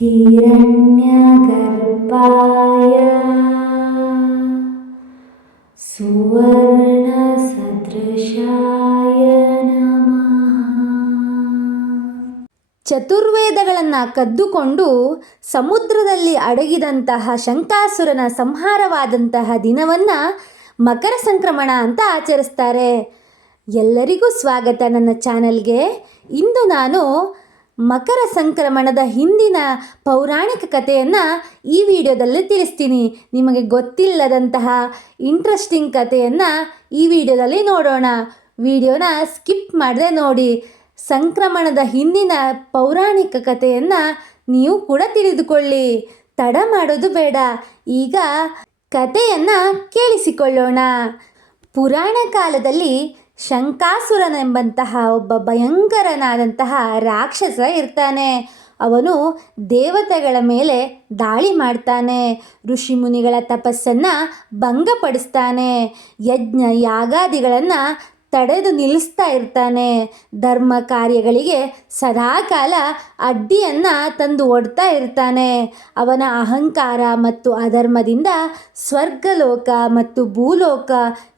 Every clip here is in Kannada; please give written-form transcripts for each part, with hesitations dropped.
हिरण्यगर्भाय सुवर्णसदृशाय नमः। ಚತುರ್ವೇದಗಳನ್ನು ಕದ್ದುಕೊಂಡು ಸಮುದ್ರದಲ್ಲಿ ಅಡಗಿದಂತಹ ಶಂಕಾಸುರನ ಸಂಹಾರವಾದಂತಹ ದಿನವನ್ನು ಮಕರ ಸಂಕ್ರಮಣ ಅಂತ ಆಚರಿಸ್ತಾರೆ. ಎಲ್ಲರಿಗೂ ಸ್ವಾಗತ ನನ್ನ ಚಾನಲ್ಗೆ. ಇಂದು ನಾನು ಮಕರ ಸಂಕ್ರಮಣದ ಹಿಂದಿನ ಪೌರಾಣಿಕ ಕಥೆಯನ್ನು ಈ ವಿಡಿಯೋದಲ್ಲಿ ತಿಳಿಸ್ತೀನಿ. ನಿಮಗೆ ಗೊತ್ತಿಲ್ಲದಂತಹ ಇಂಟ್ರೆಸ್ಟಿಂಗ್ ಕಥೆಯನ್ನು ಈ ವಿಡಿಯೋದಲ್ಲಿ ನೋಡೋಣ. ವಿಡಿಯೋನ ಸ್ಕಿಪ್ ಮಾಡದೆ ನೋಡಿ. ಸಂಕ್ರಮಣದ ಹಿಂದಿನ ಪೌರಾಣಿಕ ಕಥೆಯನ್ನು ನೀವು ಕೂಡ ತಿಳಿದುಕೊಳ್ಳಿ. ತಡ ಮಾಡೋದು ಬೇಡ. ಈಗ ಕಥೆಯನ್ನು ಕೇಳಿಸಿಕೊಳ್ಳೋಣ. ಪುರಾಣ ಕಾಲದಲ್ಲಿ ಶಂಕಾಸುರನೆಂಬಂತಹ ಒಬ್ಬ ಭಯಂಕರನಾದಂತಹ ರಾಕ್ಷಸ ಇರ್ತಾನೆ. ಅವನು ದೇವತೆಗಳ ಮೇಲೆ ದಾಳಿ ಮಾಡ್ತಾನೆ. ಋಷಿಮುನಿಗಳ ತಪಸ್ಸನ್ನು ಭಂಗಪಡಿಸ್ತಾನೆ. ಯಜ್ಞ ಯಾಗಾದಿಗಳನ್ನು ತಡೆದು ನಿಲ್ಲಿಸ್ತಾ ಇರ್ತಾನೆ. ಧರ್ಮ ಕಾರ್ಯಗಳಿಗೆ ಸದಾಕಾಲ ಅಡ್ಡಿಯನ್ನು ತಂದು ಒಡ್ತಾ ಇರ್ತಾನೆ. ಅವನ ಅಹಂಕಾರ ಮತ್ತು ಅಧರ್ಮದಿಂದ ಸ್ವರ್ಗಲೋಕ ಮತ್ತು ಭೂಲೋಕ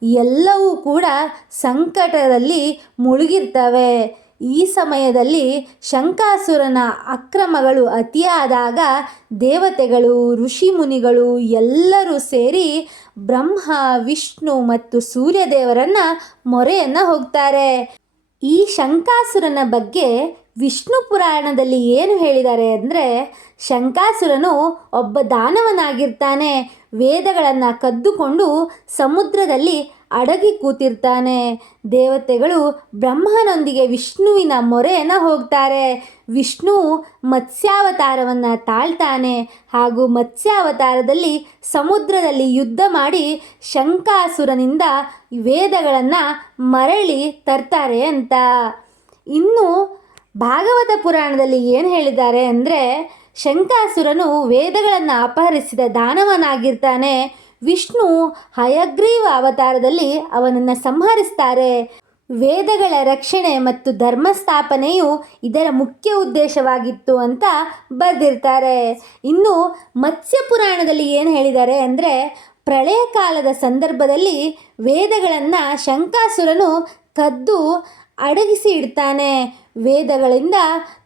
ಎಲ್ಲವೂ ಕೂಡ ಸಂಕಟದಲ್ಲಿ ಮುಳುಗಿರ್ತವೆ. ಈ ಸಮಯದಲ್ಲಿ ಶಂಕಾಸುರನ ಅಕ್ರಮಗಳು ಅತಿಯಾದಾಗ ದೇವತೆಗಳು, ಋಷಿಮುನಿಗಳು ಎಲ್ಲರೂ ಸೇರಿ ಬ್ರಹ್ಮ, ವಿಷ್ಣು ಮತ್ತು ಸೂರ್ಯದೇವರನ್ನು ಮೊರೆಯನ್ನು ಹೋಗ್ತಾರೆ. ಈ ಶಂಕಾಸುರನ ಬಗ್ಗೆ ವಿಷ್ಣು ಪುರಾಣದಲ್ಲಿ ಏನು ಹೇಳಿದ್ದಾರೆ ಅಂದರೆ, ಶಂಕಾಸುರನು ಒಬ್ಬ ದಾನವನಾಗಿರ್ತಾನೆ. ವೇದಗಳನ್ನು ಕದ್ದುಕೊಂಡು ಸಮುದ್ರದಲ್ಲಿ ಅಡಗಿ ಕೂತಿರ್ತಾನೆ. ದೇವತೆಗಳು ಬ್ರಹ್ಮನೊಂದಿಗೆ ವಿಷ್ಣುವಿನ ಮೊರೆಯನ್ನು ಹೋಗ್ತಾರೆ. ವಿಷ್ಣು ಮತ್ಸ್ಯಾವತಾರವನ್ನು ತಾಳ್ತಾನೆ ಹಾಗೂ ಮತ್ಸ್ಯಾವತಾರದಲ್ಲಿ ಸಮುದ್ರದಲ್ಲಿ ಯುದ್ಧ ಮಾಡಿ ಶಂಕಾಸುರನಿಂದ ವೇದಗಳನ್ನು ಮರಳಿ ತರ್ತಾರೆ ಅಂತ. ಇನ್ನು ಭಾಗವತ ಪುರಾಣದಲ್ಲಿ ಏನು ಹೇಳಿದ್ದಾರೆ ಅಂದರೆ, ಶಂಕಾಸುರನು ವೇದಗಳನ್ನು ಅಪಹರಿಸಿದ ದಾನವನಾಗಿರ್ತಾನೆ. ವಿಷ್ಣು ಹಯಗ್ರೀವ ಅವತಾರದಲ್ಲಿ ಅವನನ್ನು ಸಂಹರಿಸ್ತಾರೆ. ವೇದಗಳ ರಕ್ಷಣೆ ಮತ್ತು ಧರ್ಮ ಸ್ಥಾಪನೆಯು ಇದರ ಮುಖ್ಯ ಉದ್ದೇಶವಾಗಿತ್ತು ಅಂತ ಬರೆದಿರ್ತಾರೆ. ಇನ್ನು ಮತ್ಸ್ಯ ಪುರಾಣದಲ್ಲಿ ಏನು ಹೇಳಿದ್ದಾರೆ ಅಂದರೆ, ಪ್ರಳಯ ಕಾಲದ ಸಂದರ್ಭದಲ್ಲಿ ವೇದಗಳನ್ನು ಶಂಕಾಸುರನು ಕದ್ದು ಅಡಗಿಸಿ ಇಡ್ತಾನೆ. ವೇದಗಳಿಂದ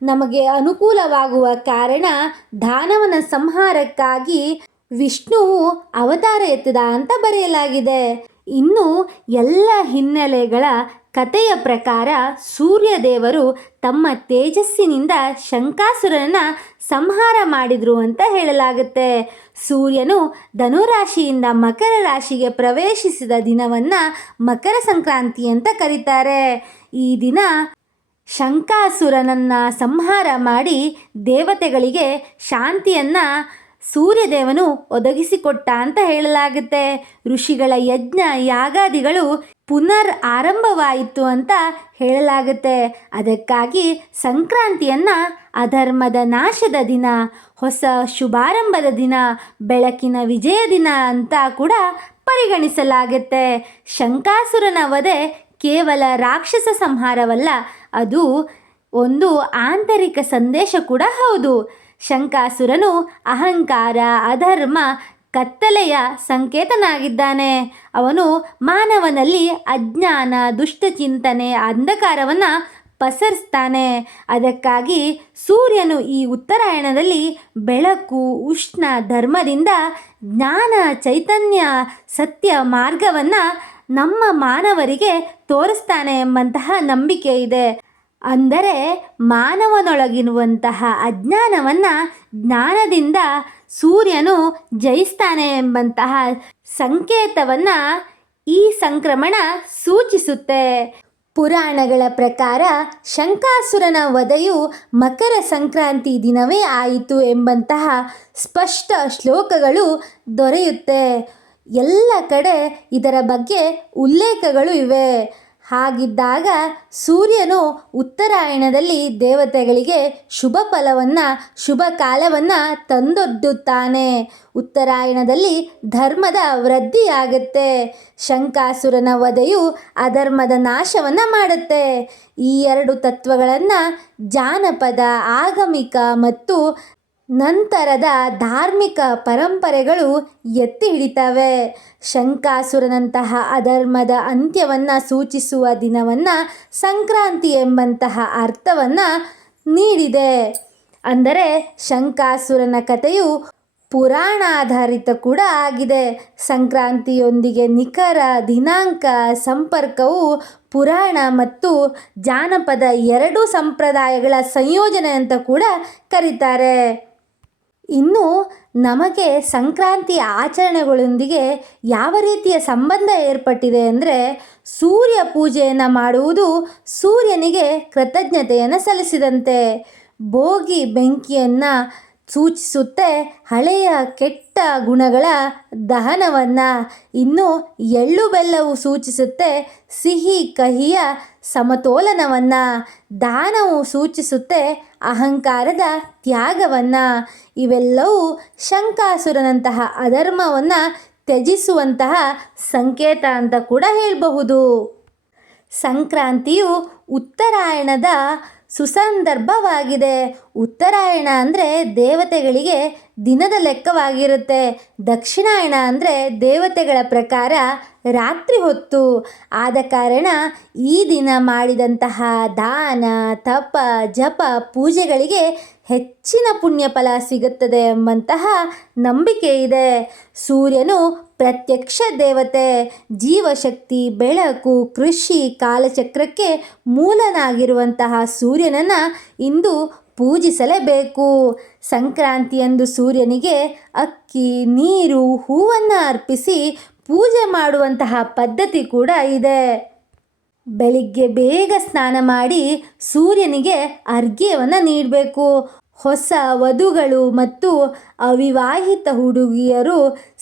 ನಮಗೆ ಅನುಕೂಲವಾಗುವ ಕಾರಣ ದಾನವನ ಸಂಹಾರಕ್ಕಾಗಿ ವಿಷ್ಣುವು ಅವತಾರ ಎತ್ತಿದ ಅಂತ ಬರೆಯಲಾಗಿದೆ. ಇನ್ನು ಎಲ್ಲ ಹಿನ್ನೆಲೆಗಳ ಕಥೆಯ ಪ್ರಕಾರ ಸೂರ್ಯದೇವರು ತಮ್ಮ ತೇಜಸ್ಸಿನಿಂದ ಶಂಕಾಸುರನ ಸಂಹಾರ ಮಾಡಿದರು ಅಂತ ಹೇಳಲಾಗುತ್ತೆ. ಸೂರ್ಯನು ಧನುರಾಶಿಯಿಂದ ಮಕರ ರಾಶಿಗೆ ಪ್ರವೇಶಿಸಿದ ದಿನವನ್ನು ಮಕರ ಸಂಕ್ರಾಂತಿ ಅಂತ ಕರೀತಾರೆ. ಈ ದಿನ ಶಂಕಾಸುರನನ್ನು ಸಂಹಾರ ಮಾಡಿ ದೇವತೆಗಳಿಗೆ ಶಾಂತಿಯನ್ನು ಸೂರ್ಯದೇವನು ಒದಗಿಸಿಕೊಟ್ಟ ಅಂತ ಹೇಳಲಾಗುತ್ತೆ. ಋಷಿಗಳ ಯಜ್ಞ ಯಾಗಾದಿಗಳು ಪುನರ್ ಆರಂಭವಾಯಿತು ಅಂತ ಹೇಳಲಾಗುತ್ತೆ. ಅದಕ್ಕಾಗಿ ಸಂಕ್ರಾಂತಿಯನ್ನು ಅಧರ್ಮದ ನಾಶದ ದಿನ, ಹೊಸ ಶುಭಾರಂಭದ ದಿನ, ಬೆಳಕಿನ ವಿಜಯ ದಿನ ಅಂತ ಕೂಡ ಪರಿಗಣಿಸಲಾಗುತ್ತೆ. ಶಂಕಾಸುರನ ವಧೆ ಕೇವಲ ರಾಕ್ಷಸ ಸಂಹಾರವಲ್ಲ, ಅದು ಒಂದು ಆಂತರಿಕ ಸಂದೇಶ ಕೂಡ ಹೌದು. ಶಂಕಾಸುರನು ಅಹಂಕಾರ, ಅಧರ್ಮ, ಕತ್ತಲೆಯ ಸಂಕೇತನಾಗಿದ್ದಾನೆ. ಅವನು ಮಾನವನಲ್ಲಿ ಅಜ್ಞಾನ, ದುಷ್ಟಚಿಂತನೆ, ಅಂಧಕಾರವನ್ನು ಪಸರಿಸ್ತಾನೆ. ಅದಕ್ಕಾಗಿ ಸೂರ್ಯನು ಈ ಉತ್ತರಾಯಣದಲ್ಲಿ ಬೆಳಕು, ಉಷ್ಣ, ಧರ್ಮದಿಂದ ಜ್ಞಾನ, ಚೈತನ್ಯ, ಸತ್ಯ ಮಾರ್ಗವನ್ನು ನಮ್ಮ ಮಾನವರಿಗೆ ತೋರಿಸ್ತಾನೆ ಎಂಬಂತಹ ನಂಬಿಕೆ ಇದೆ. ಅಂದರೆ ಮಾನವನೊಳಗಿರುವಂತಹ ಅಜ್ಞಾನವನ್ನು ಜ್ಞಾನದಿಂದ ಸೂರ್ಯನು ಜಯಿಸ್ತಾನೆ ಎಂಬಂತಹ ಸಂಕೇತವನ್ನು ಈ ಸಂಕ್ರಮಣ ಸೂಚಿಸುತ್ತೆ. ಪುರಾಣಗಳ ಪ್ರಕಾರ ಶಂಕಾಸುರನ ವಧೆಯು ಮಕರ ಸಂಕ್ರಾಂತಿ ದಿನವೇ ಆಯಿತು ಎಂಬಂತಹ ಸ್ಪಷ್ಟ ಶ್ಲೋಕಗಳು ದೊರೆಯುತ್ತೆ. ಎಲ್ಲ ಕಡೆ ಇದರ ಬಗ್ಗೆ ಉಲ್ಲೇಖಗಳು ಇವೆ. ಹಾಗಿದ್ದಾಗ ಸೂರ್ಯನು ಉತ್ತರಾಯಣದಲ್ಲಿ ದೇವತೆಗಳಿಗೆ ಶುಭ ಫಲವನ್ನು ಶುಭ ಕಾಲವನ್ನು ತಂದೊಡ್ಡುತ್ತಾನೆ. ಉತ್ತರಾಯಣದಲ್ಲಿ ಧರ್ಮದ ವೃದ್ಧಿಯಾಗುತ್ತೆ. ಶಂಕಾಸುರನ ವಧೆಯು ಅಧರ್ಮದ ನಾಶವನ್ನು ಮಾಡುತ್ತೆ. ಈ ಎರಡು ತತ್ವಗಳನ್ನು ಜಾನಪದ, ಆಗಮಿಕ ಮತ್ತು ನಂತರದ ಧಾರ್ಮಿಕ ಪರಂಪರೆಗಳು ಎತ್ತಿ ಹಿಡಿತವೆ. ಶಂಕಾಸುರನಂತಹ ಅಧರ್ಮದ ಅಂತ್ಯವನ್ನು ಸೂಚಿಸುವ ದಿನವನ್ನು ಸಂಕ್ರಾಂತಿ ಎಂಬಂತಹ ಅರ್ಥವನ್ನು ನೀಡಿದೆ. ಅಂದರೆ ಶಂಕಾಸುರನ ಕಥೆಯು ಪುರಾಣಾಧಾರಿತ ಕೂಡ ಆಗಿದೆ. ಸಂಕ್ರಾಂತಿಯೊಂದಿಗೆ ನಿಖರ ದಿನಾಂಕ ಸಂಪರ್ಕವು ಪುರಾಣ ಮತ್ತು ಜಾನಪದ ಎರಡೂ ಸಂಪ್ರದಾಯಗಳ ಸಂಯೋಜನೆ ಅಂತ ಕೂಡ ಕರೀತಾರೆ. ಇನ್ನು ನಮಗೆ ಸಂಕ್ರಾಂತಿ ಆಚರಣೆಗಳೊಂದಿಗೆ ಯಾವ ರೀತಿಯ ಸಂಬಂಧ ಏರ್ಪಟ್ಟಿದೆ ಅಂದರೆ, ಸೂರ್ಯ ಪೂಜೆಯನ್ನು ಮಾಡುವುದು ಸೂರ್ಯನಿಗೆ ಕೃತಜ್ಞತೆಯನ್ನು ಸಲ್ಲಿಸಿದಂತೆ. ಭೋಗಿ ಬೆಂಕಿಯನ್ನು ಸೂಚಿಸುತ್ತೆ ಹಳೆಯ ಕೆಟ್ಟ ಗುಣಗಳ ದಹನವನ್ನು. ಇನ್ನು ಎಳ್ಳು ಬೆಲ್ಲವು ಸೂಚಿಸುತ್ತೆ ಸಿಹಿ ಕಹಿಯ ಸಮತೋಲನವನ್ನು. ದಾನವು ಸೂಚಿಸುತ್ತೆ ಅಹಂಕಾರದ ತ್ಯಾಗವನ್ನು. ಇವೆಲ್ಲವೂ ಶಂಕಾಸುರನಂತಹ ಅಧರ್ಮವನ್ನು ತ್ಯಜಿಸುವಂತಹ ಸಂಕೇತ ಅಂತ ಕೂಡ ಹೇಳಬಹುದು. ಸಂಕ್ರಾಂತಿಯು ಉತ್ತರಾಯಣದ ಸುಸಂದರ್ಭವಾಗಿದೆ. ಉತ್ತರಾಯಣ ಅಂದರೆ ದೇವತೆಗಳಿಗೆ ದಿನದ ಲೆಕ್ಕವಾಗಿರುತ್ತೆ. ದಕ್ಷಿಣಾಯಣ ಅಂದರೆ ದೇವತೆಗಳ ಪ್ರಕಾರ ರಾತ್ರಿ ಹೊತ್ತು. ಆದ ಕಾರಣ ಈ ದಿನ ಮಾಡಿದಂತಹ ದಾನ, ತಪ, ಜಪ, ಪೂಜೆಗಳಿಗೆ ಹೆಚ್ಚಿನ ಪುಣ್ಯ ಫಲ ಸಿಗುತ್ತದೆ ಎಂಬಂತಹ ನಂಬಿಕೆ ಇದೆ. ಸೂರ್ಯನು ಪ್ರತ್ಯಕ್ಷ ದೇವತೆ. ಜೀವಶಕ್ತಿ, ಬೆಳಕು, ಕೃಷಿ, ಕಾಲಚಕ್ರಕ್ಕೆ ಮೂಲನಾಗಿರುವಂತಹ ಸೂರ್ಯನನ್ನು ಇಂದು ಪೂಜಿಸಲೇಬೇಕು. ಸಂಕ್ರಾಂತಿಯಂದು ಸೂರ್ಯನಿಗೆ ಅಕ್ಕಿ, ನೀರು, ಹೂವನ್ನು ಅರ್ಪಿಸಿ ಪೂಜೆ ಮಾಡುವಂತಹ ಪದ್ಧತಿ ಕೂಡ ಇದೆ. ಬೆಳಿಗ್ಗೆ ಬೇಗ ಸ್ನಾನ ಮಾಡಿ ಸೂರ್ಯನಿಗೆ ಅರ್ಘ್ಯವನ್ನು ನೀಡಬೇಕು. ಹೊಸ ವಧುಗಳು ಮತ್ತು ಅವಿವಾಹಿತ ಹುಡುಗಿಯರು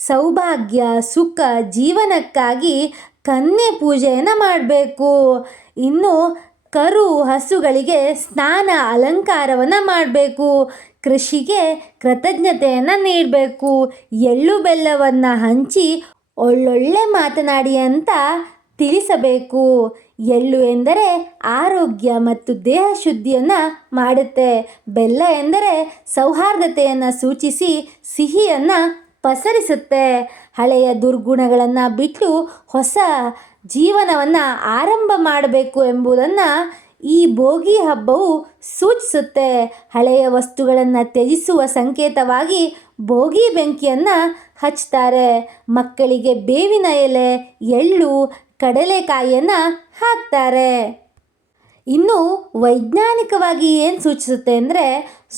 ಸೌಭಾಗ್ಯ, ಸುಖ, ಜೀವನಕ್ಕಾಗಿ ಕನ್ಯೆ ಪೂಜೆಯನ್ನು ಮಾಡಬೇಕು. ಇನ್ನು ಕರು ಹಸುಗಳಿಗೆ ಸ್ನಾನ ಅಲಂಕಾರವನ್ನು ಮಾಡಬೇಕು. ಕೃಷಿಗೆ ಕೃತಜ್ಞತೆಯನ್ನು ನೀಡಬೇಕು. ಎಳ್ಳು ಬೆಲ್ಲವನ್ನು ಹಂಚಿ ಒಳ್ಳೊಳ್ಳೆ ಮಾತನಾಡಿ ಅಂತ ತಿಳಿಸಬೇಕು. ಎಳ್ಳು ಎಂದರೆ ಆರೋಗ್ಯ ಮತ್ತು ದೇಹ ಶುದ್ಧಿಯನ್ನು ಮಾಡುತ್ತೆ. ಬೆಲ್ಲ ಎಂದರೆ ಸೌಹಾರ್ದತೆಯನ್ನು ಸೂಚಿಸಿ ಸಿಹಿಯನ್ನು ಪಸರಿಸುತ್ತೆ. ಹಳೆಯ ದುರ್ಗುಣಗಳನ್ನು ಬಿಟ್ಟು ಹೊಸ ಜೀವನವನ್ನು ಆರಂಭ ಮಾಡಬೇಕು ಎಂಬುದನ್ನು ಈ ಭೋಗಿ ಹಬ್ಬವು ಸೂಚಿಸುತ್ತೆ. ಹಳೆಯ ವಸ್ತುಗಳನ್ನು ತ್ಯಜಿಸುವ ಸಂಕೇತವಾಗಿ ಭೋಗಿ ಬೆಂಕಿಯನ್ನು ಹಚ್ತಾರೆ. ಮಕ್ಕಳಿಗೆ ಬೇವಿನ ಎಲೆ, ಎಳ್ಳು, ಕಡಲೆಕಾಯಿಯನ್ನು ಹಾಕ್ತಾರೆ. ಇನ್ನು ವೈಜ್ಞಾನಿಕವಾಗಿ ಏನು ಸೂಚಿಸುತ್ತೆ ಅಂದರೆ,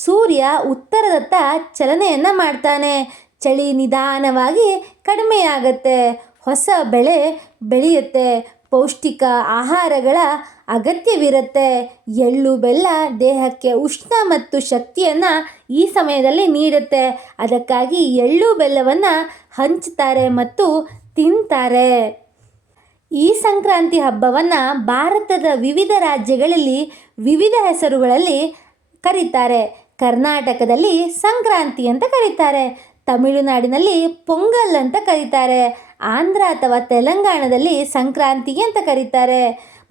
ಸೂರ್ಯ ಉತ್ತರದತ್ತ ಚಲನೆಯನ್ನು ಮಾಡ್ತಾನೆ. ಚಳಿ ನಿಧಾನವಾಗಿ ಕಡಿಮೆಯಾಗತ್ತೆ. ಹೊಸ ಬೆಳೆ ಬೆಳೆಯುತ್ತೆ. ಪೌಷ್ಟಿಕ ಆಹಾರಗಳ ಅಗತ್ಯವಿರುತ್ತೆ. ಎಳ್ಳು ಬೆಲ್ಲ ದೇಹಕ್ಕೆ ಉಷ್ಣ ಮತ್ತು ಶಕ್ತಿಯನ್ನು ಈ ಸಮಯದಲ್ಲಿ ನೀಡುತ್ತೆ. ಅದಕ್ಕಾಗಿ ಎಳ್ಳು ಬೆಲ್ಲವನ್ನು ಹಂಚ್ತಾರೆ ಮತ್ತು ತಿಂತಾರೆ. ಈ ಸಂಕ್ರಾಂತಿ ಹಬ್ಬವನ್ನು ಭಾರತದ ವಿವಿಧ ರಾಜ್ಯಗಳಲ್ಲಿ ವಿವಿಧ ಹೆಸರುಗಳಲ್ಲಿ ಕರೀತಾರೆ. ಕರ್ನಾಟಕದಲ್ಲಿ ಸಂಕ್ರಾಂತಿ ಅಂತ ಕರೀತಾರೆ. ತಮಿಳುನಾಡಿನಲ್ಲಿ ಪೊಂಗಲ್ ಅಂತ ಕರೀತಾರೆ. ಆಂಧ್ರ ಅಥವಾ ತೆಲಂಗಾಣದಲ್ಲಿ ಸಂಕ್ರಾಂತಿ ಅಂತ ಕರೀತಾರೆ.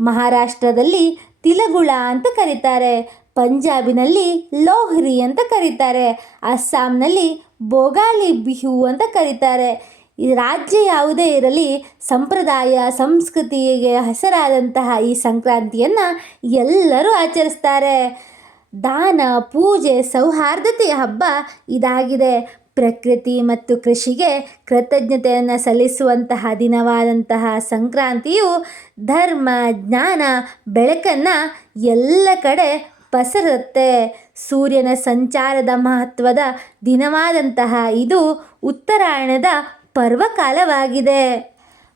ಮಹಾರಾಷ್ಟ್ರದಲ್ಲಿ ತಿಲಗುಳ ಅಂತ ಕರೀತಾರೆ. ಪಂಜಾಬಿನಲ್ಲಿ ಲೋಹ್ರಿ ಅಂತ ಕರೀತಾರೆ. ಅಸ್ಸಾಂನಲ್ಲಿ ಭೋಗಾಲಿ ಬಿಹು ಅಂತ ಕರೀತಾರೆ. ಈ ರಾಜ್ಯ ಯಾವುದೇ ಇರಲಿ, ಸಂಪ್ರದಾಯ ಸಂಸ್ಕೃತಿಗೆ ಹೆಸರಾದಂತಹ ಈ ಸಂಕ್ರಾಂತಿಯನ್ನು ಎಲ್ಲರೂ ಆಚರಿಸ್ತಾರೆ. ದಾನ, ಪೂಜೆ, ಸೌಹಾರ್ದತೆಯ ಹಬ್ಬ ಇದಾಗಿದೆ. ಪ್ರಕೃತಿ ಮತ್ತು ಕೃಷಿಗೆ ಕೃತಜ್ಞತೆಯನ್ನು ಸಲ್ಲಿಸುವಂತಹ ದಿನವಾದಂತಹ ಸಂಕ್ರಾಂತಿಯು ಧರ್ಮ, ಜ್ಞಾನ, ಬೆಳಕನ್ನು ಎಲ್ಲ ಕಡೆ ಪಸರುತ್ತೆ. ಸೂರ್ಯನ ಸಂಚಾರದ ಮಹತ್ವದ ದಿನವಾದಂತಹ ಇದು ಉತ್ತರಾಯಣದ ಪರ್ವಕಾಲವಾಗಿದೆ.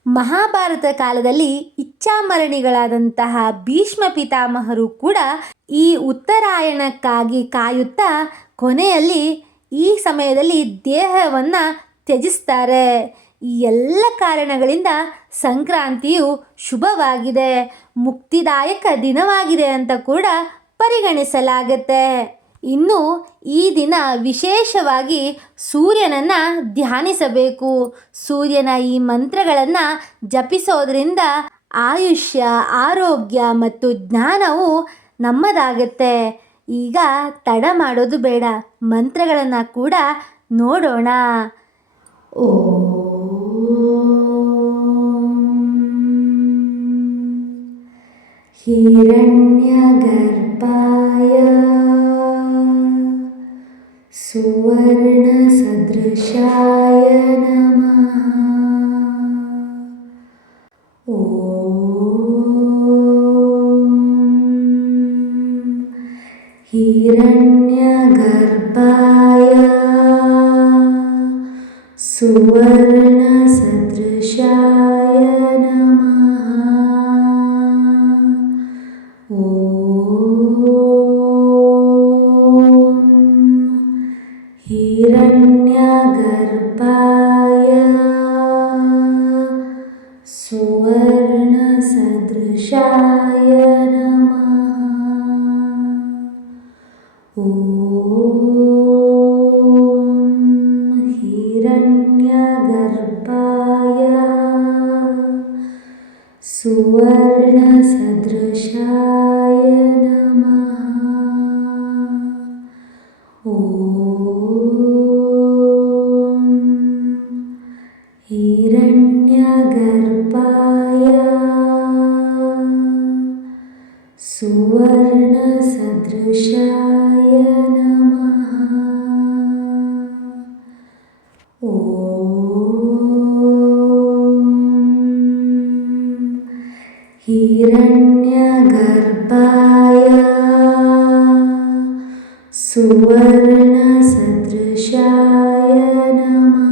ಮಹಾಭಾರತ ಕಾಲದಲ್ಲಿ ಇಚ್ಛಾಮರಣಿಗಳಾದಂತಹ ಭೀಷ್ಮ ಪಿತಾಮಹರು ಕೂಡ ಈ ಉತ್ತರಾಯಣಕ್ಕಾಗಿ ಕಾಯುತ್ತಾ ಕೊನೆಯಲ್ಲಿ ಈ ಸಮಯದಲ್ಲಿ ದೇಹವನ್ನು ತ್ಯಜಿಸ್ತಾರೆ. ಈ ಎಲ್ಲ ಕಾರಣಗಳಿಂದ ಸಂಕ್ರಾಂತಿಯು ಶುಭವಾಗಿದೆ, ಮುಕ್ತಿದಾಯಕ ದಿನವಾಗಿದೆ ಅಂತ ಕೂಡ ಪರಿಗಣಿಸಲಾಗುತ್ತೆ. ಇನ್ನು ಈ ದಿನ ವಿಶೇಷವಾಗಿ ಸೂರ್ಯನನ್ನು ಧ್ಯಾನಿಸಬೇಕು. ಸೂರ್ಯನ ಈ ಮಂತ್ರಗಳನ್ನು ಜಪಿಸೋದ್ರಿಂದ ಆಯುಷ್ಯ, ಆರೋಗ್ಯ ಮತ್ತು ಜ್ಞಾನವು ನಮ್ಮದಾಗತ್ತೆ. ಈಗ ತಡ ಮಾಡೋದು ಬೇಡ, ಮಂತ್ರಗಳನ್ನು ಕೂಡ ನೋಡೋಣ. ಹಿರಣ್ಯಗರ್ಭಾಯ ಸುವರ್ಣಸದೃಶಾಯ ನಮಃ. ಹಿರಣ್ಯಗರ್ಭಾಯ ಸುವರ್ಣಸದೃಶಾಯ ನಮಃ. ಹಿರಣ್ಯಗರ್ಭಾಯ ಸುವರ್ಣಸದೃಶಾಯ ನಮಃ. ಹಿರಣ್ಯಗರ್ಭಾಯ ಸುವರ್ಣಸದೃಶಾಯ ನಮಃ. ಹಿರಣ್ಯಗರ್ಭಾಯ ಸುವರ್ಣಸದೃಶಾಯ ನಮಃ. ಹಿರಣ್ಯಗರ್ಭಾಯ ಸುವರ್ಣಸದೃಶಾಯ ನಮಃ.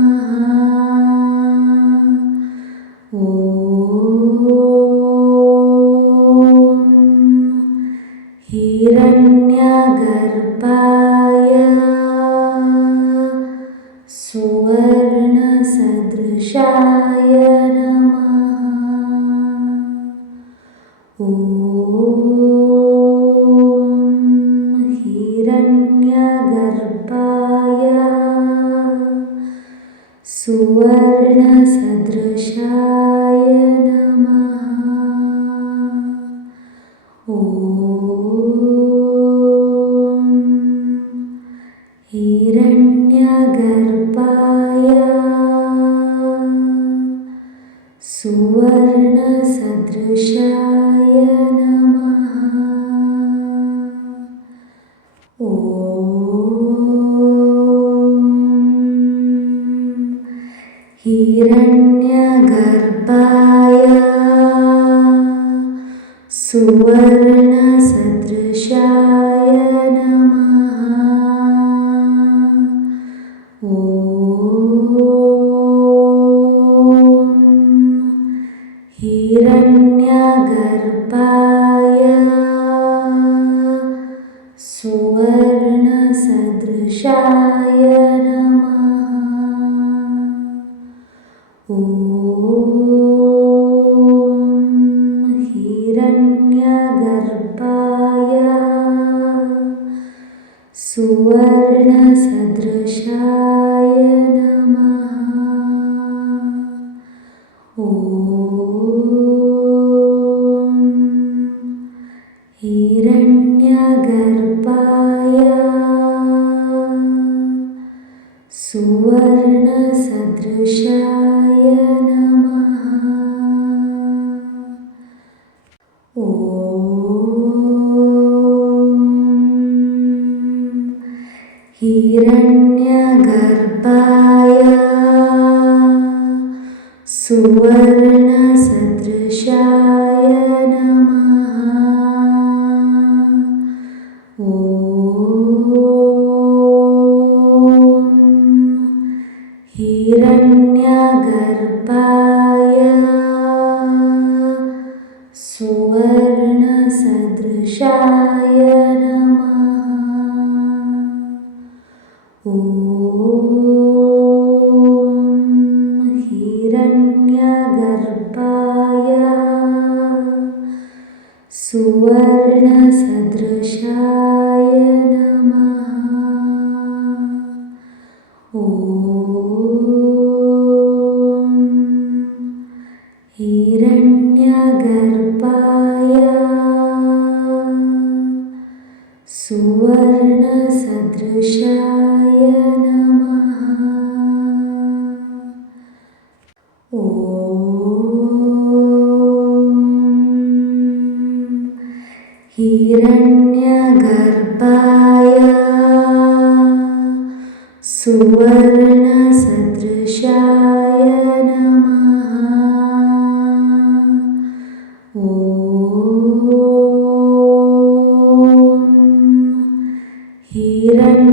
ಹಿರಣ್ಯಗರ್ಭಾಯ ಸುವರ್ಣಸದೃಶಾಯ ನಮಃ. ಹಿರಣ್ಯಗರ್ಭಾಯ ಸುವರ್ಣಸದೃಶಾಯ ನಮಃ. ಹಿರಣ್ಯಗರ್ಭಾಯ ಸುವರ್ಣಸದೃಶಾಯ ನಮಃ. ಹಿರಣ್ಯಗರ್ಭಾಯ ಸುವರ್ಣಸದೃಶಾಯ ನಮಃ. ಹಿರಣ್ಯಗರ್ಭಾಯ ಸುವರ್ಣಸದೃಶಾಯ ನಮಃ. ಹಿರಣ್ಯಗರ್ಭಾಯ ಸುವರ್ಣಸದೃಶಾಯ ನಮಃ. ಹಿರಣ್ಯಗರ್ಭಾಯ ಸುವರ್ಣಸದೃಶಾಯ ನಮಃ. ಹಿರಣ್ಯಗರ್ಭಾಯ ಸುವರ್ಣಸದೃಶಾಯ ನಮಃ. ಹಿರಣ್ಯಗರ್ಭಾಯ ಸುವರ್ಣಸದೃಶಾಯ ನಮಃ. सुवर्णसदृशाय नमः। ॐ हिरण्यगर्भाय सुवर्णसदृशाय नमः। ॐ हिरण्यगर्भाय सुवर्णसदृशाय नमः। ॐ हिरण्यगर्भाय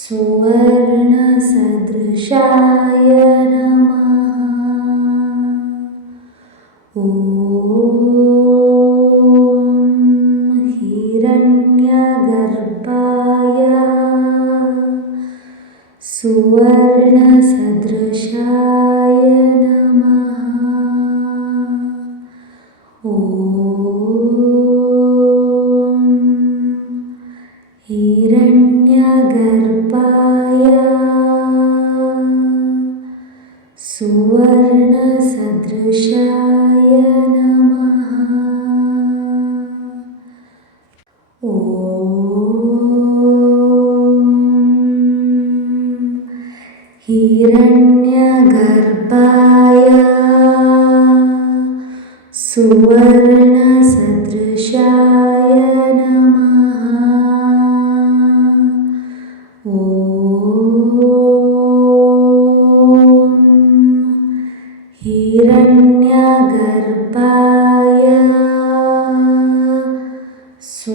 सुवर्णसदृशाय नमः। ॐ हिरण्यगर्भाय सुवर्णसदृशाय नमः। ॐ हिरण्यगर्भाय सुवर्णसदृशाय नमः। ॐ हिरण्यगर्भाय सुवर्णसदृशाय नमः। ॐ हिरण्यगर्भाय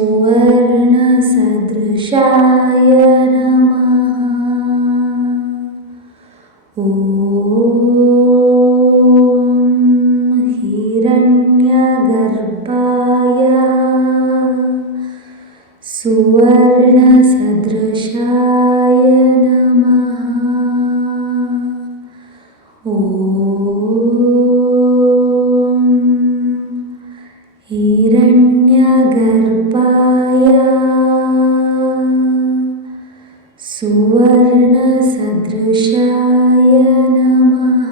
सुवर्णसदृशाय नमः। ॐ हिरण्यगर्भाय सुवर्णसदृशाय नमः। ॐ हिरण्यगर्भाय सुवर्णसदृशाय नमः।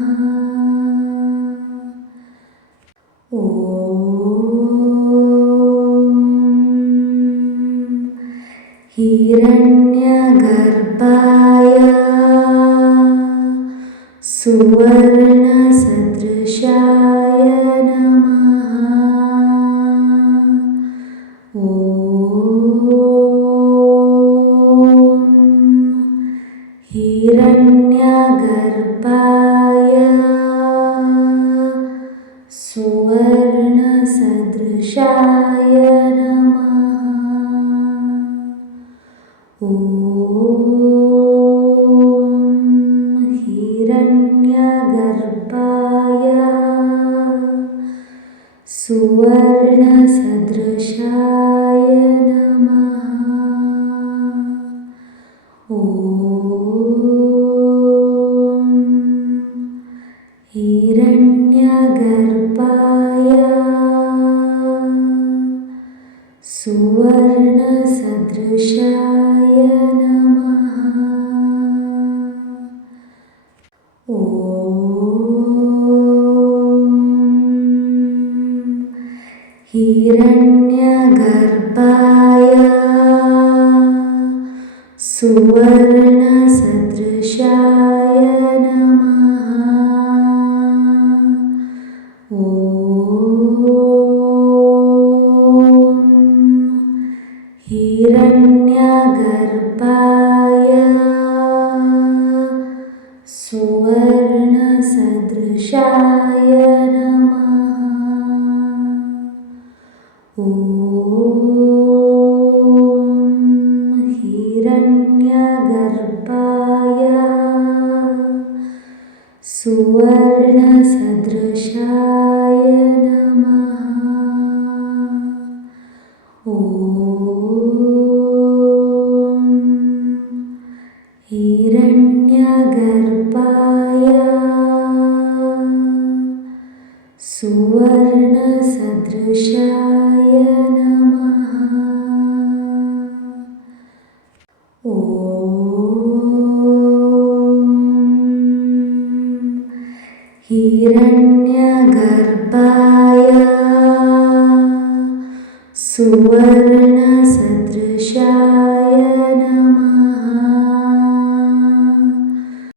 ॐ हिरण्यगर्भाय सुवर्णसदृशाय नमः। ॐ हिरण्यगर्भाय सुवर्णसदृशाय नमः। ॐ हिरण्यगर्भाय सुवर्णसदृशाय नमः। ॐ हिरण्यगर्भाय सुवर्णसदृशाय नमः। ॐ हिरण्यगर्भाय सुवर्णसदृशाय नमः। ॐ हिरण्यगर्भाय सुवर्णसदृशाय नमः। ॐ हिरण्यगर्भाय सुवर्णसदृशाय नमः। ॐ हिरण्यगर्भाय सुवर्णसदृशाय नमः। ॐ हिरण्यगर्भाय सुवर्णसदृशाय नमः।